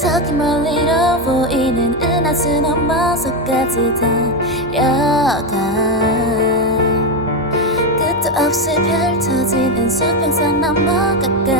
저기 멀리로 보이는 은하수 넘어서까지 달려가 끝도 없이 펼쳐지는 수평선 넘어 가까이